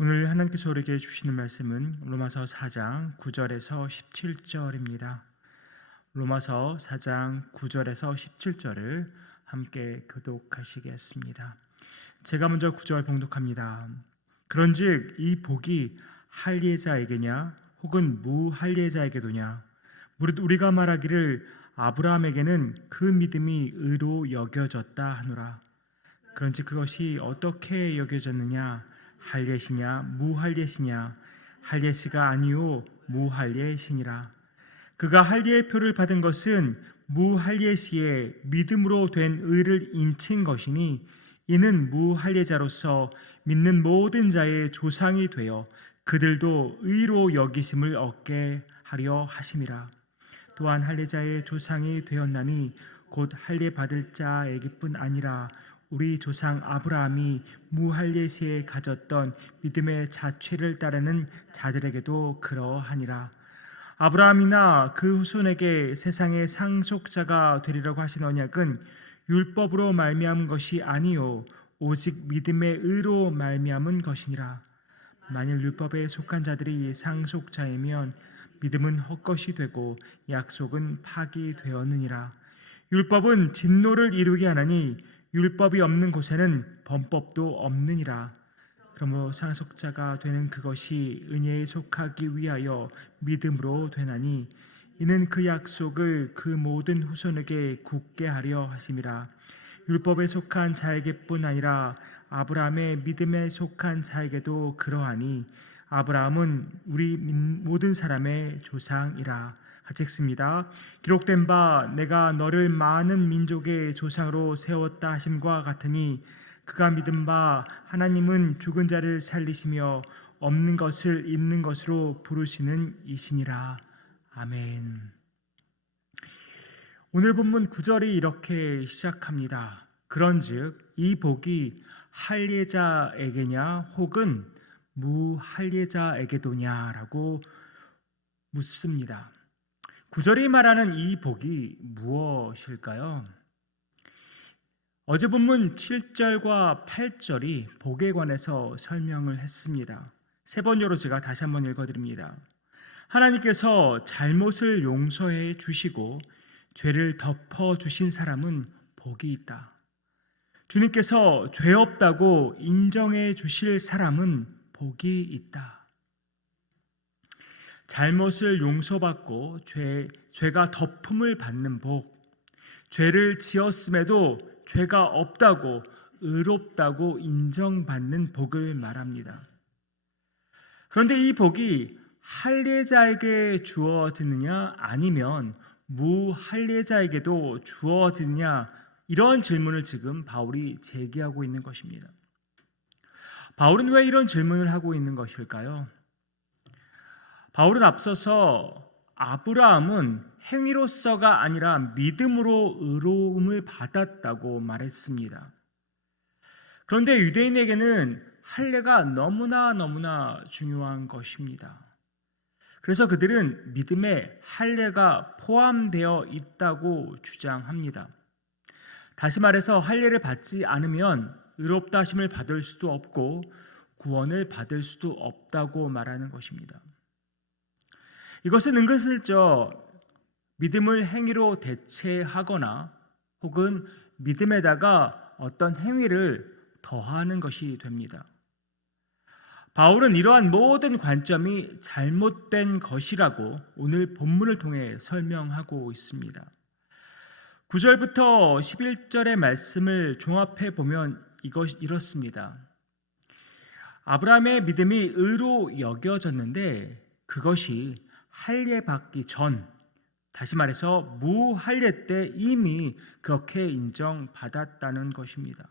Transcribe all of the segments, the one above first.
오늘 하나님께서 우리에게 주시는 말씀은 로마서 4장 9절에서 17절입니다. 로마서 4장 9절에서 17절을 함께 교독하시겠습니다. 제가 먼저 9절 봉독합니다. 그런즉 이 복이 할례자에게냐 혹은 무할례자에게도냐, 무릇 우리가 말하기를 아브라함에게는 그 믿음이 의로 여겨졌다 하노라. 그런즉 그것이 어떻게 여겨졌느냐, 할례시냐 무할례시냐, 할례시가 아니요 무할례시니라. 그가 할례의 표를 받은 것은 무할례시의 믿음으로 된 의를 인친 것이니, 이는 무할례자로서 믿는 모든 자의 조상이 되어 그들도 의로 여기심을 얻게 하려 하심이라. 또한 할례자의 조상이 되었나니 곧 할례 받을 자에게뿐 아니라 우리 조상 아브라함이 무할례시에 가졌던 믿음의 자취를 따르는 자들에게도 그러하니라. 아브라함이나 그 후손에게 세상의 상속자가 되리라고 하신 언약은 율법으로 말미암은 것이 아니요 오직 믿음의 의로 말미암은 것이니라. 만일 율법에 속한 자들이 상속자이면 믿음은 헛것이 되고 약속은 파기되었느니라. 율법은 진노를 이루게 하나니 율법이 없는 곳에는 범법도 없느니라. 그러므로 상속자가 되는 그것이 은혜에 속하기 위하여 믿음으로 되나니, 이는 그 약속을 그 모든 후손에게 굳게 하려 하심이라. 율법에 속한 자에게뿐 아니라 아브라함의 믿음에 속한 자에게도 그러하니, 아브라함은 우리 모든 사람의 조상이라. 같이 읽습니다. 기록된 바 내가 너를 많은 민족의 조상으로 세웠다 하심과 같으니, 그가 믿은 바 하나님은 죽은 자를 살리시며 없는 것을 있는 것으로 부르시는 이시니라. 아멘. 오늘 본문 9절이 이렇게 시작합니다. 그런즉 이 복이 할례자에게냐 혹은 무할례자에게도냐라고 묻습니다. 9절이 말하는 이 복이 무엇일까요? 어제 본문 7절과 8절이 복에 관해서 설명을 했습니다. 세 번째로 제가 다시 한번 읽어드립니다. 하나님께서 잘못을 용서해 주시고 죄를 덮어 주신 사람은 복이 있다. 주님께서 죄 없다고 인정해 주실 사람은 복이 있다. 잘못을 용서받고 죄가 덮음을 받는 복, 죄를 지었음에도 죄가 없다고 의롭다고 인정받는 복을 말합니다. 그런데 이 복이 할례자에게 주어지느냐 아니면 무할례자에게도 주어지느냐, 이런 질문을 지금 바울이 제기하고 있는 것입니다. 바울은 왜 이런 질문을 하고 있는 것일까요? 바울은 앞서서 아브라함은 행위로서가 아니라 믿음으로 의로움을 받았다고 말했습니다. 그런데 유대인에게는 할례가 너무나 중요한 것입니다. 그래서 그들은 믿음에 할례가 포함되어 있다고 주장합니다. 다시 말해서 할례를 받지 않으면 의롭다 하심을 받을 수도 없고 구원을 받을 수도 없다고 말하는 것입니다. 이것은 은근슬쩍 믿음을 행위로 대체하거나 혹은 믿음에다가 어떤 행위를 더하는 것이 됩니다. 바울은 이러한 모든 관점이 잘못된 것이라고 오늘 본문을 통해 설명하고 있습니다. 9절부터 11절의 말씀을 종합해 보면 이렇습니다. 아브라함의 믿음이 의로 여겨졌는데 그것이 할례 받기 전, 다시 말해서 무할례 때 이미 그렇게 인정받았다는 것입니다.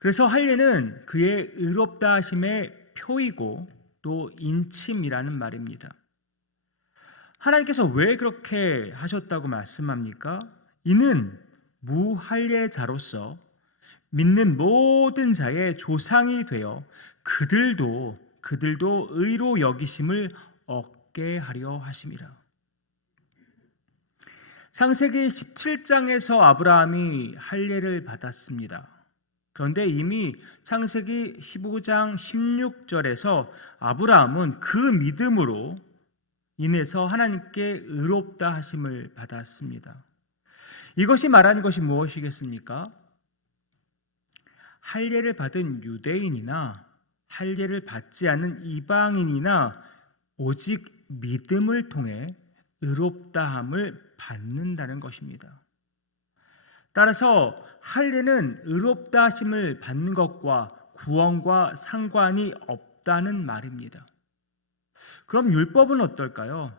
그래서 할례는 그의 의롭다 하심의 표이고 또 인침이라는 말입니다. 하나님께서 왜 그렇게 하셨다고 말씀합니까? 이는 무할례자로서 믿는 모든 자의 조상이 되어 그들도 의로 여기심을 얻게 하려 하심이라. 창세기 17장에서 아브라함이 할례를 받았습니다. 그런데 이미 창세기 15장 16절에서 아브라함은 그 믿음으로 인해서 하나님께 의롭다 하심을 받았습니다. 이것이 말하는 것이 무엇이겠습니까? 할례를 받은 유대인이나 할례를 받지 않은 이방인이나 오직 믿음을 통해 의롭다함을 받는다는 것입니다. 따라서 할례는 의롭다 하심을 받는 것과 구원과 상관이 없다는 말입니다. 그럼 율법은 어떨까요?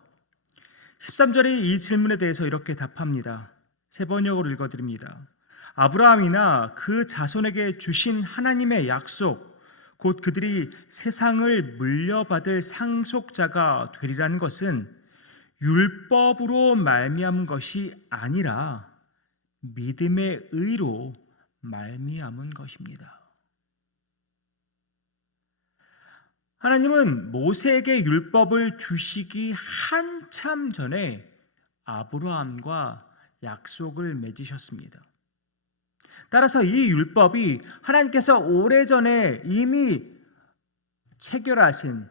13절이 이 질문에 대해서 이렇게 답합니다. 세 번역으로 읽어드립니다. 아브라함이나 그 자손에게 주신 하나님의 약속, 곧 그들이 세상을 물려받을 상속자가 되리라는 것은 율법으로 말미암은 것이 아니라 믿음의 의로 말미암은 것입니다. 하나님은 모세에게 율법을 주시기 한참 전에 아브라함과 약속을 맺으셨습니다. 따라서 이 율법이 하나님께서 오래전에 이미 체결하신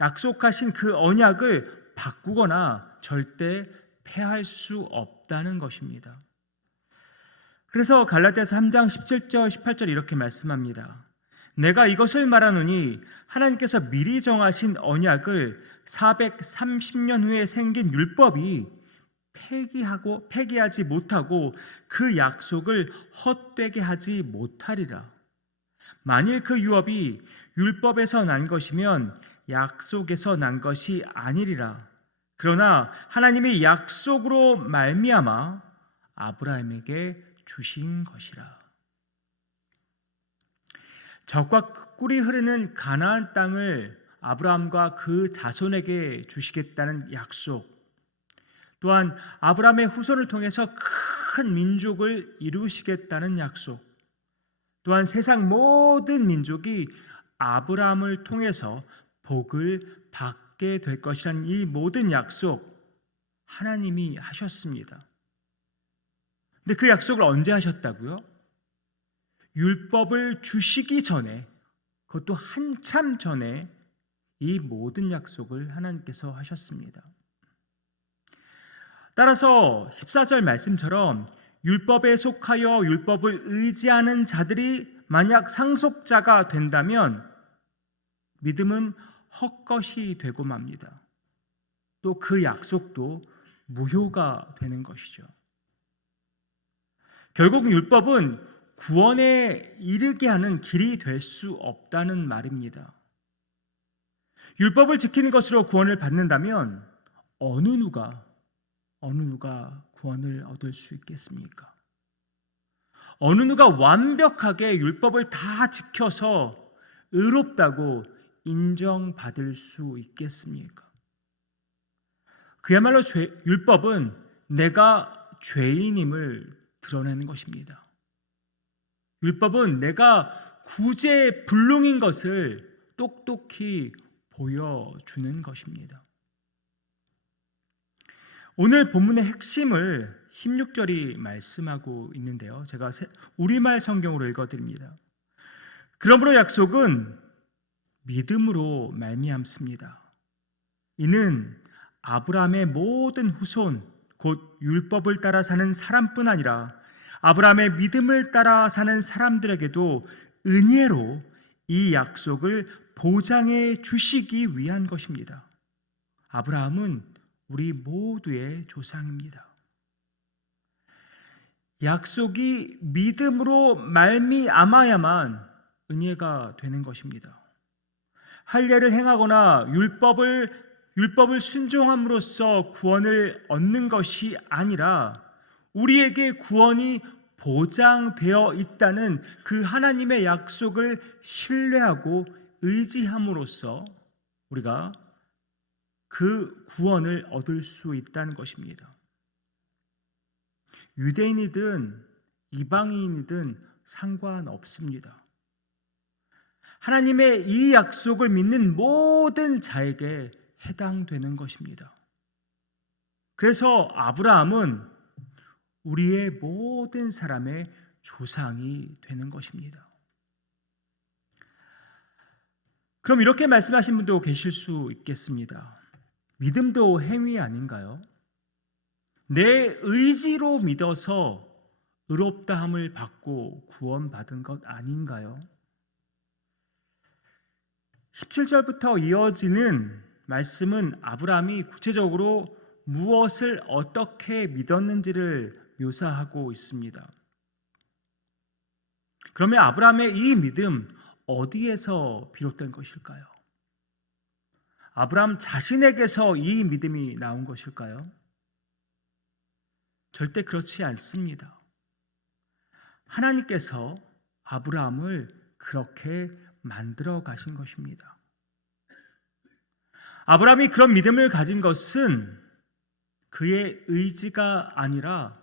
약속하신 그 언약을 바꾸거나 절대 폐할 수 없다는 것입니다. 그래서 갈라디아서 3장 17절 18절 이렇게 말씀합니다. 내가 이것을 말하노니 하나님께서 미리 정하신 언약을 430년 후에 생긴 율법이 폐기하지 못하고 그 약속을 헛되게 하지 못하리라. 만일 그 유업이 율법에서 난 것이면 약속에서 난 것이 아니리라. 그러나 하나님이 약속으로 말미암아 아브라함에게 주신 것이라. 젖과 꿀이 흐르는 가나안 땅을 아브라함과 그 자손에게 주시겠다는 약속, 또한 아브라함의 후손을 통해서 큰 민족을 이루시겠다는 약속, 또한 세상 모든 민족이 아브라함을 통해서 복을 받게 될 것이라는 이 모든 약속 하나님이 하셨습니다. 근데 그 약속을 언제 하셨다고요? 율법을 주시기 전에, 그것도 한참 전에 이 모든 약속을 하나님께서 하셨습니다. 따라서 14절 말씀처럼 율법에 속하여 율법을 의지하는 자들이 만약 상속자가 된다면 믿음은 헛것이 되고 맙니다. 또 그 약속도 무효가 되는 것이죠. 결국 율법은 구원에 이르게 하는 길이 될 수 없다는 말입니다. 율법을 지키는 것으로 구원을 받는다면 어느 누가 구원을 얻을 수 있겠습니까? 어느 누가 완벽하게 율법을 다 지켜서 의롭다고 인정받을 수 있겠습니까? 그야말로 율법은 내가 죄인임을 드러내는 것입니다. 율법은 내가 구제불능인 것을 똑똑히 보여주는 것입니다. 오늘 본문의 핵심을 16절이 말씀하고 있는데요. 제가 우리말 성경으로 읽어드립니다. 그러므로 약속은 믿음으로 말미암습니다. 이는 아브라함의 모든 후손 곧 율법을 따라 사는 사람뿐 아니라 아브라함의 믿음을 따라 사는 사람들에게도 은혜로 이 약속을 보장해 주시기 위한 것입니다. 아브라함은 우리 모두의 조상입니다. 약속이 믿음으로 말미암아야만 은혜가 되는 것입니다. 할례를 행하거나 율법을 순종함으로써 구원을 얻는 것이 아니라 우리에게 구원이 보장되어 있다는 그 하나님의 약속을 신뢰하고 의지함으로써 우리가 그 구원을 얻을 수 있다는 것입니다. 유대인이든 이방인이든 상관없습니다. 하나님의 이 약속을 믿는 모든 자에게 해당되는 것입니다. 그래서 아브라함은 우리의 모든 사람의 조상이 되는 것입니다. 그럼 이렇게 말씀하신 분도 계실 수 있겠습니다. 믿음도 행위 아닌가요? 내 의지로 믿어서 의롭다함을 받고 구원받은 것 아닌가요? 17절부터 이어지는 말씀은 아브라함이 구체적으로 무엇을 어떻게 믿었는지를 묘사하고 있습니다. 그러면 아브라함의 이 믿음 어디에서 비롯된 것일까요? 아브라함 자신에게서 이 믿음이 나온 것일까요? 절대 그렇지 않습니다. 하나님께서 아브라함을 그렇게 만들어 가신 것입니다. 아브라함이 그런 믿음을 가진 것은 그의 의지가 아니라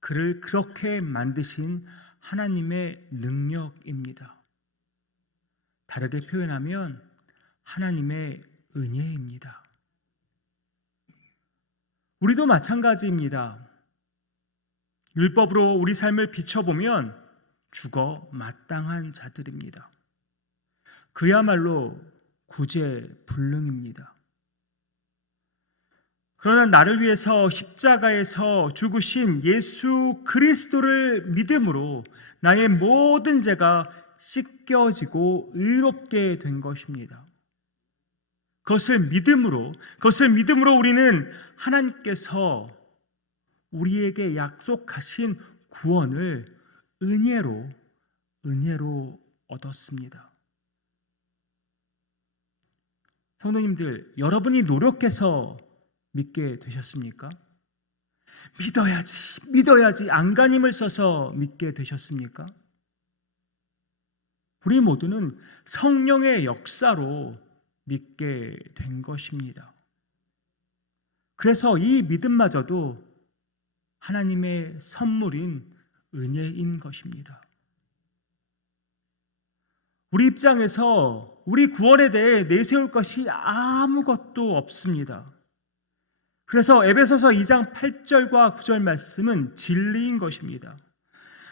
그를 그렇게 만드신 하나님의 능력입니다. 다르게 표현하면 하나님의 은혜입니다. 우리도 마찬가지입니다. 율법으로 우리 삶을 비춰보면 죽어 마땅한 자들입니다. 그야말로 구제불능입니다. 그러나 나를 위해서 십자가에서 죽으신 예수 그리스도를 믿음으로 나의 모든 죄가 씻겨지고 의롭게 된 것입니다. 그것을 믿음으로 우리는 하나님께서 우리에게 약속하신 구원을 은혜로 얻었습니다. 성도님들, 여러분이 노력해서 믿게 되셨습니까? 믿어야지 안간힘을 써서 믿게 되셨습니까? 우리 모두는 성령의 역사로 믿게 된 것입니다. 그래서 이 믿음마저도 하나님의 선물인 은혜인 것입니다. 우리 입장에서 우리 구원에 대해 내세울 것이 아무것도 없습니다. 그래서 에베소서 2장 8절과 9절 말씀은 진리인 것입니다.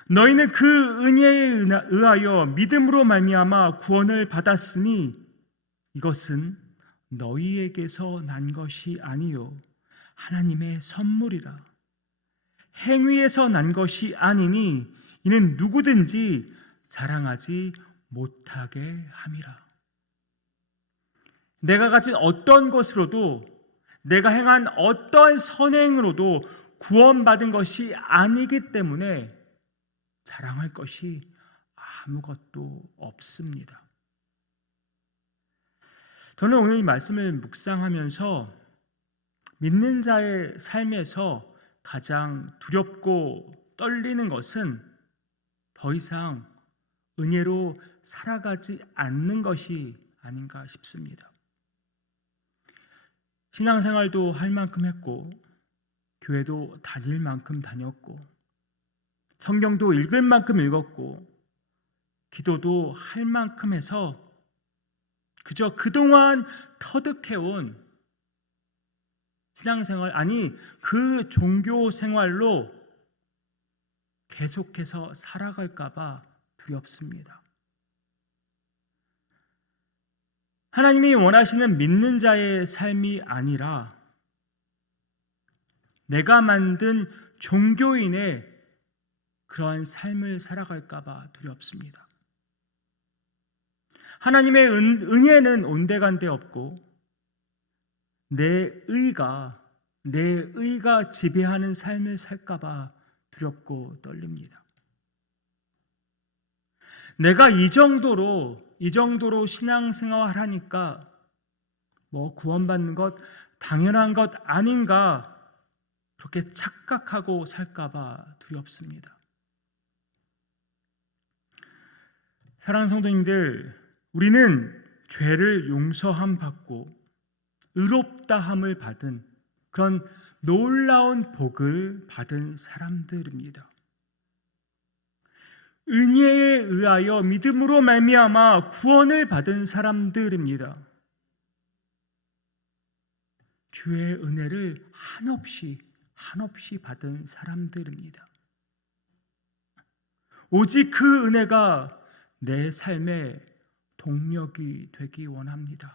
너희는 그 은혜에 의하여 믿음으로 말미암아 구원을 받았으니 이것은 너희에게서 난 것이 아니요 하나님의 선물이라. 행위에서 난 것이 아니니 이는 누구든지 자랑하지 못하게 함이라. 내가 가진 어떤 것으로도, 내가 행한 어떠한 선행으로도 구원받은 것이 아니기 때문에 자랑할 것이 아무것도 없습니다. 저는 오늘 이 말씀을 묵상하면서 믿는 자의 삶에서 가장 두렵고 떨리는 것은 더 이상 은혜로 살아가지 않는 것이 아닌가 싶습니다. 신앙생활도 할 만큼 했고, 교회도 다닐 만큼 다녔고, 성경도 읽을 만큼 읽었고, 기도도 할 만큼 해서 그저 그동안 터득해온 신앙생활, 아니 그 종교 생활로 계속해서 살아갈까 봐 두렵습니다. 하나님이 원하시는 믿는 자의 삶이 아니라 내가 만든 종교인의 그러한 삶을 살아갈까 봐 두렵습니다. 하나님의 은혜는 온데간데 없고 내 의가 지배하는 삶을 살까 봐 두렵고 떨립니다. 내가 이 정도로 신앙생활을 하니까 구원받는 것 당연한 것 아닌가 그렇게 착각하고 살까 봐 두렵습니다. 사랑하는 성도님들, 우리는 죄를 용서함 받고 의롭다함을 받은 그런 놀라운 복을 받은 사람들입니다. 은혜에 의하여 믿음으로 말미암아 구원을 받은 사람들입니다. 주의 은혜를 한없이 받은 사람들입니다. 오직 그 은혜가 내 삶의 동력이 되기 원합니다.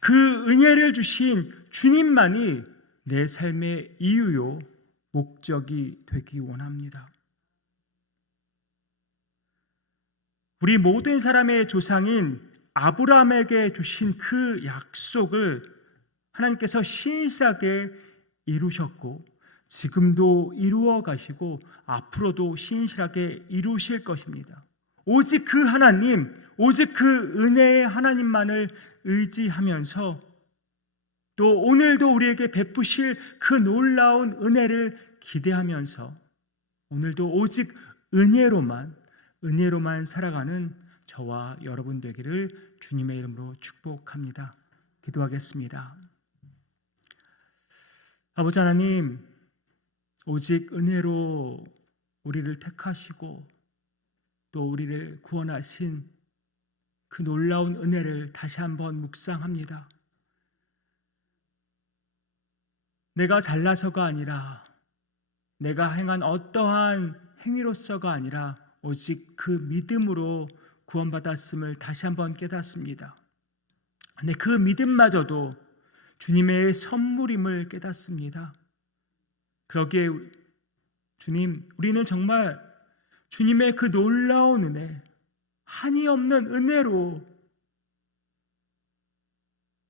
그 은혜를 주신 주님만이 내 삶의 이유요 목적이 되기 원합니다. 우리 모든 사람의 조상인 아브라함에게 주신 그 약속을 하나님께서 신실하게 이루셨고 지금도 이루어 가시고 앞으로도 신실하게 이루실 것입니다. 오직 그 하나님, 오직 그 은혜의 하나님만을 의지하면서 또 오늘도 우리에게 베푸실 그 놀라운 은혜를 기대하면서 오늘도 오직 은혜로만 살아가는 저와 여러분 되기를 주님의 이름으로 축복합니다. 기도하겠습니다. 아버지 하나님, 오직 은혜로 우리를 택하시고 또 우리를 구원하신 그 놀라운 은혜를 다시 한번 묵상합니다. 내가 잘나서가 아니라 내가 행한 어떠한 행위로서가 아니라 오직 그 믿음으로 구원받았음을 다시 한번 깨닫습니다. 근데 그 믿음마저도 주님의 선물임을 깨닫습니다. 그러기에 주님, 우리는 정말 주님의 그 놀라운 은혜, 한이 없는 은혜로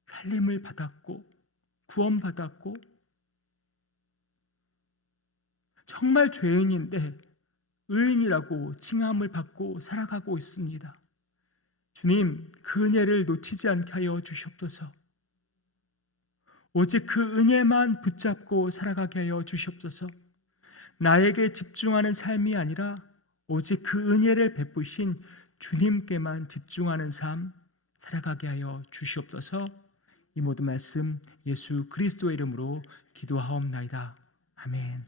살림을 받았고 구원받았고 정말 죄인인데 의인이라고 칭함을 받고 살아가고 있습니다. 주님, 그 은혜를 놓치지 않게 하여 주시옵소서. 오직 그 은혜만 붙잡고 살아가게 하여 주시옵소서. 나에게 집중하는 삶이 아니라 오직 그 은혜를 베푸신 주님께만 집중하는 삶 살아가게 하여 주시옵소서. 이 모든 말씀 예수 그리스도의 이름으로 기도하옵나이다. 아멘.